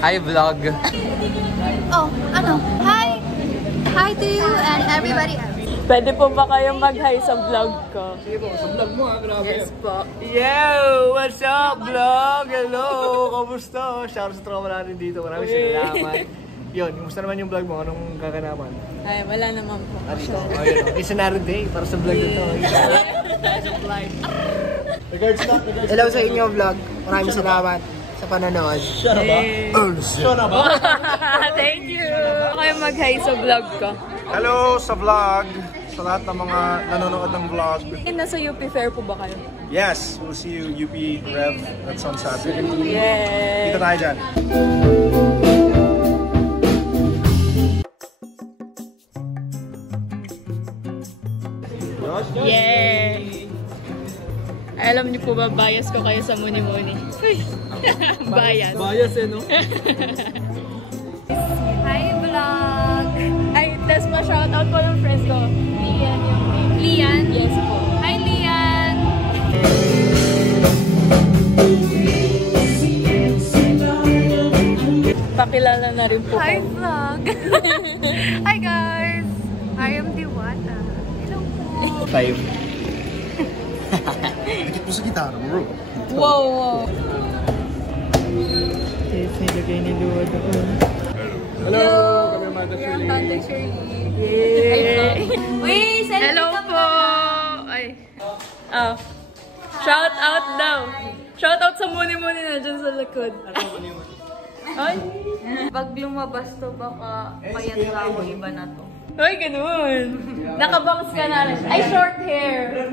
Hi, vlog. Oh, ano? Hi! Hi to you and everybody else. Pwede po ba kayong mag-hi sa vlog ko? Sige po, sa vlog mo grabe. Yes po. Yo! What's up, vlog? Hello! Kamusta? Shout out sa tropa natin dito. Maraming salamat. Yun, kumusta naman yung vlog mo? Anong kakanaman? Ay, wala naman po. Dito. Oh, yun. It's another day para sa vlog nito. Hello sa inyo, vlog. Maraming salamat sa panonood. Shut up. Thank you. Kayo mag-hi sa vlog ko. Hello sa vlog, sa lahat ng mga nanonood ng vlog. Nasa UP Fair po ba kayo? Yes, we'll see you UP Rev. That's on Saturday. Yay! Dito tayo dyan. Yay! Alam niyo po ba, bias ko kayo sa Muni-Muni? Bias. Bias no? Hi, vlog! Ay, test pa shoutout po ng friends ko. Lian yung name. Lian? Yes po. Hi, Lian! Pakilala na rin po Hi, ko. vlog! Hi, guys! I am Diwata. Hello po! 5. Dikit mo sa gitara, bro. Wow, wow. Yes, nilagay ni Luwa doon. Hello! Kami ang Manda Shirley. Manda Shirley. Yay! Uy, Hello po! Ay. Oh. Shout out daw. Shout out sa Muni-Muni na dyan sa likod. Ay. Pag lumabas to, baka payat na ako, iba na to. Ay, ganun. Nakabangs ka na rin. Ay, short hair.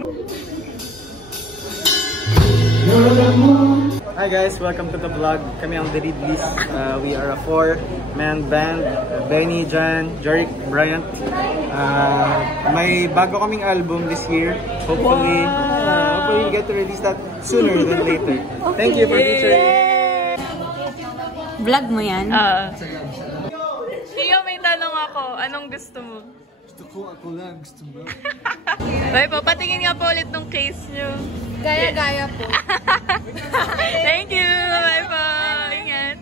Hi guys, welcome to the vlog. Kami ang The Ridleys. We are a 4-man band. Benny, Jan, Jorik, Bryant. May bago kaming album this year. Hopefully, hopefully we get to release that sooner than later. Thank you for featuring. Vlog mo yan? Tiyo, may tanong ako. Anong gusto mo? Gusto ko, ako lang. Gusto mo. Okay po, patingin nga po ulit ng case nyo. Gaya-gaya po. Thank you! Bye po! Ingat!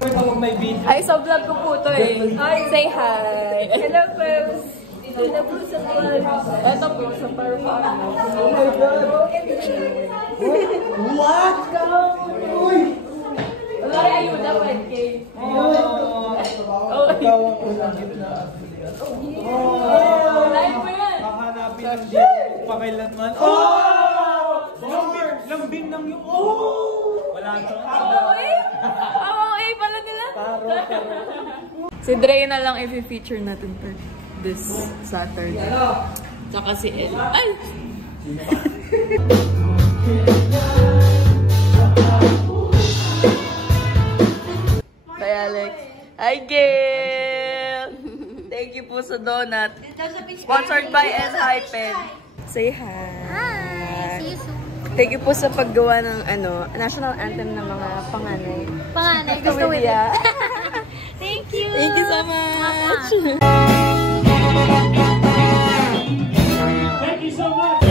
Ay, sa vlog ko po to eh. Say hi! Hello folks! Ito po sa vlog. Ito po sa parang. Oh my God! What? Uy! Wala yung ayuda, 5K. Ikaw ang ulangit na Afrika. Live mo yan! Hahanapin ng di pakailanman. Lambing ng yung... Wala ito. Okay pala nila. Si Dre na lang i-feature natin for this Saturday. Tsaka si El. Ay! Bye, Alex. Hi, Gail! Thank you po sa donut. Sponsored by Enhypen. Say hi. Hi! See you soon. Thank you po sa paggawa ng national anthem ng mga panganay. Panganay, gusto mo Willia. Thank you! Thank you so much! Thank you so much!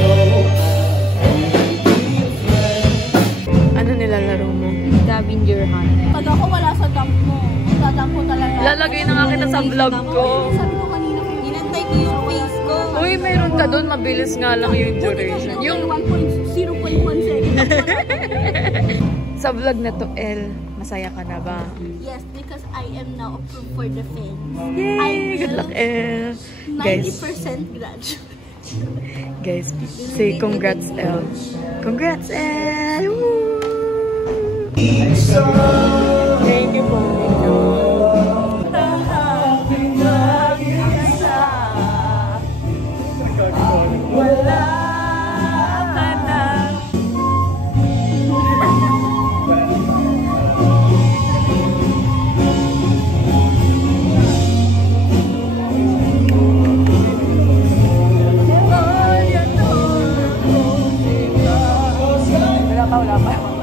Ano nilalaro mo? Scavenger hunt. Pag ako wala sa dump mo, dadump ko talaga. Lalagay na nga kita sa vlog ko. Sabi ko kanina, inantay ko yung face ko. Uy, meron ka doon. Mabilis nga lang yung duration. Yung 0.1 second. sa vlog na to, El, masaya ka na ba? Yes, because I am now approved for defense. Yay! Good luck, El. Guys, 90% graduate. guys, say congrats, El. Congrats, El! Woo! Thank you po. Wala ka na. Wala pa.